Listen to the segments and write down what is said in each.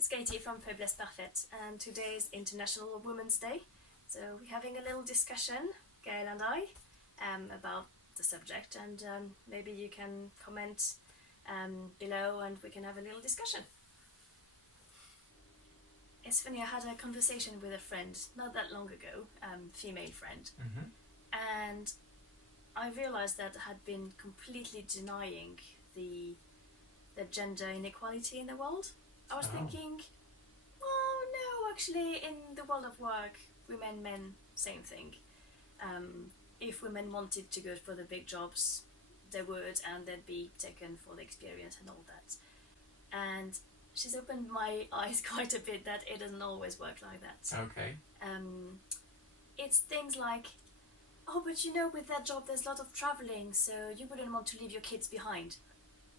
it's Caty from Faiblesse Parfaite, and today is International Women's Day. So we're having a little discussion, Gael and I, about the subject, and maybe you can comment below and we can have a little discussion. It's funny, I had a conversation with a friend not that long ago, female friend, and I realized that I had been completely denying the gender inequality in the world. I was thinking, well, no, actually, in the world of work, women, men, same thing. If women wanted to go for the big jobs, they would, and they'd be taken for the experience and all that. And she's opened my eyes quite a bit that it doesn't always work like that. Okay. It's things like, oh, but you know, with that job, there's a lot of traveling, so you wouldn't want to leave your kids behind.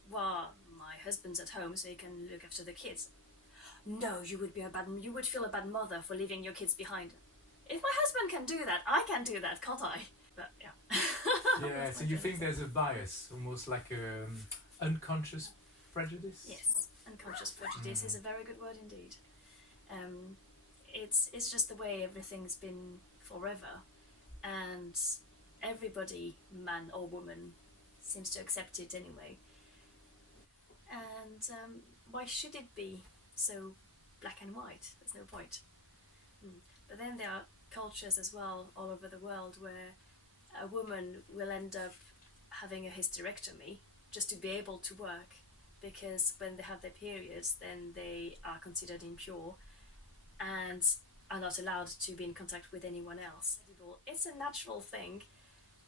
Well, my husband's at home, so he can look after the kids. No, you would feel a bad mother for leaving your kids behind. If my husband can do that, I can do that, can't I? But yeah. Yeah. So you think there's a bias, almost like unconscious prejudice? Yes, unconscious prejudice is a very good word indeed. It's just the way everything's been forever, and everybody, man or woman, seems to accept it anyway. And why should it be so black and white? There's no point. But then there are cultures as well all over the world where a woman will end up having a hysterectomy just to be able to work, because when they have their periods then they are considered impure and are not allowed to be in contact with anyone else. It's a natural thing,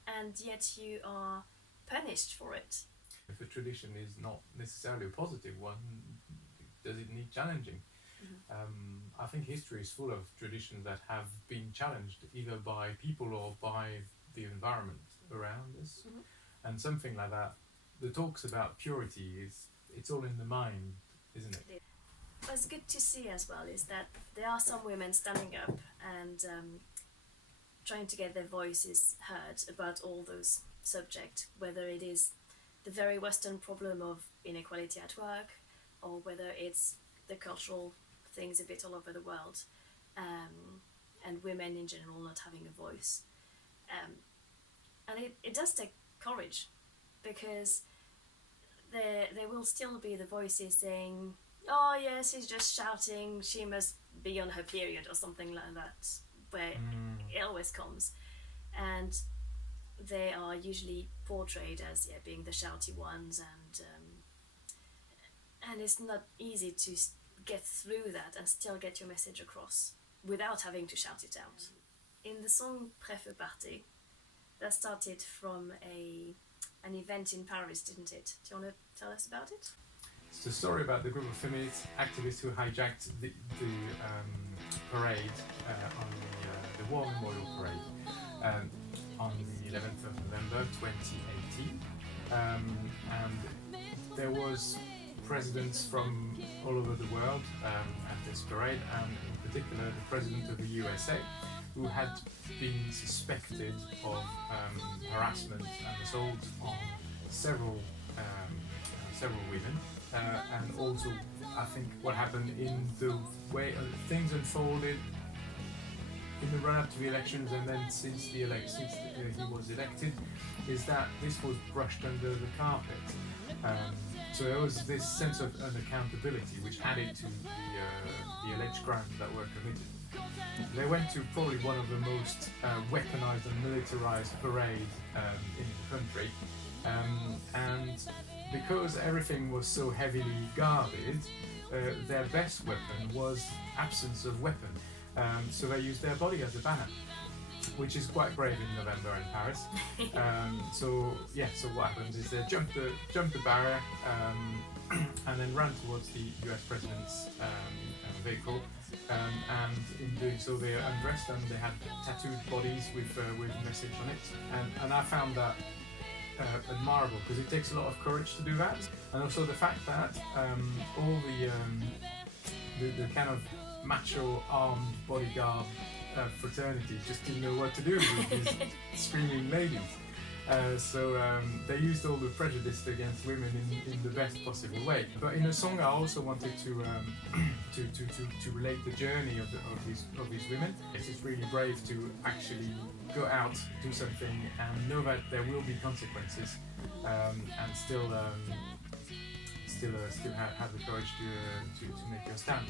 and yet you are punished for it. If a tradition is not necessarily a positive one, does it need challenging? I think history is full of traditions that have been challenged either by people or by the environment around us. And something like that, the talks about purity, it's all in the mind, isn't it? What's good to see as well is that there are some women standing up and trying to get their voices heard about all those subjects, whether it is the very Western problem of inequality at work, or whether it's the cultural things a bit all over the world, and women in general not having a voice. And it does take courage, because there will still be the voices saying, oh yes, she's just shouting, she must be on her period or something like that, where it always comes. And they are usually portrayed as being the shouty ones, and it's not easy to get through that and still get your message across without having to shout it out. In the song Pre Feu Partez, that started from an event in Paris, didn't it? Do you want to tell us about it? It's the story about the group of feminist activists who hijacked the parade, on the War Memorial Parade, on the 11th of November 2018, and there was presidents from all over the world at this parade, and in particular the president of the USA, who had been suspected of harassment and assault on several women, and also I think what happened in the way things unfolded in the run-up to the elections, and then since he was elected, is that this was brushed under the carpet. So there was this sense of unaccountability which added to the alleged crimes that were committed. They went to probably one of the most weaponized and militarized parades in the country, and because everything was so heavily guarded, their best weapon was absence of weapon. So they used their body as a banner, which is quite brave in November in Paris. So what happens is they jumped the barrier and then ran towards the US president's vehicle, and in doing so they undressed and they had tattooed bodies with a message on it, and I found that admirable, because it takes a lot of courage to do that, and also the fact that all the kind of macho armed bodyguard fraternity just didn't know what to do with these screaming ladies. They used all the prejudice against women in the best possible way. But in the song, I also wanted to to relate the journey of these women. It's really brave to actually go out, do something, and know that there will be consequences, and still have the courage to make your stand.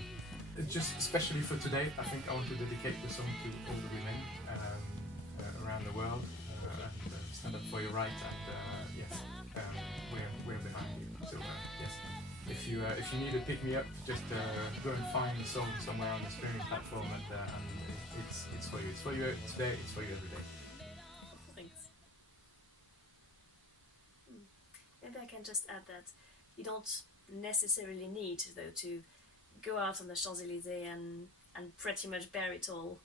Just especially for today, I think I want to dedicate the song to all the women around the world. Stand up for your right, and yes, we're behind you. So yes, if you need a pick me up, just go and find the song somewhere on the streaming platform, and it's for you. It's for you today. It's for you every day. Thanks. Maybe I can just add that you don't necessarily need though to go out on the Champs-Élysées and pretty much bear it all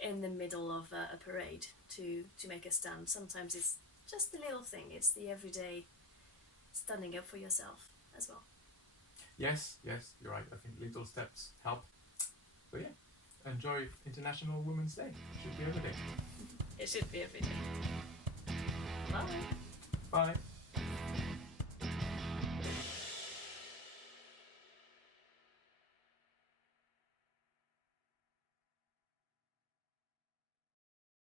in the middle of a parade to make a stand. Sometimes it's just the little thing, it's the everyday standing up for yourself as well. Yes, you're right. I think little steps help. So yeah, enjoy International Women's Day. It should be every day. It should be every day. Bye. Bye.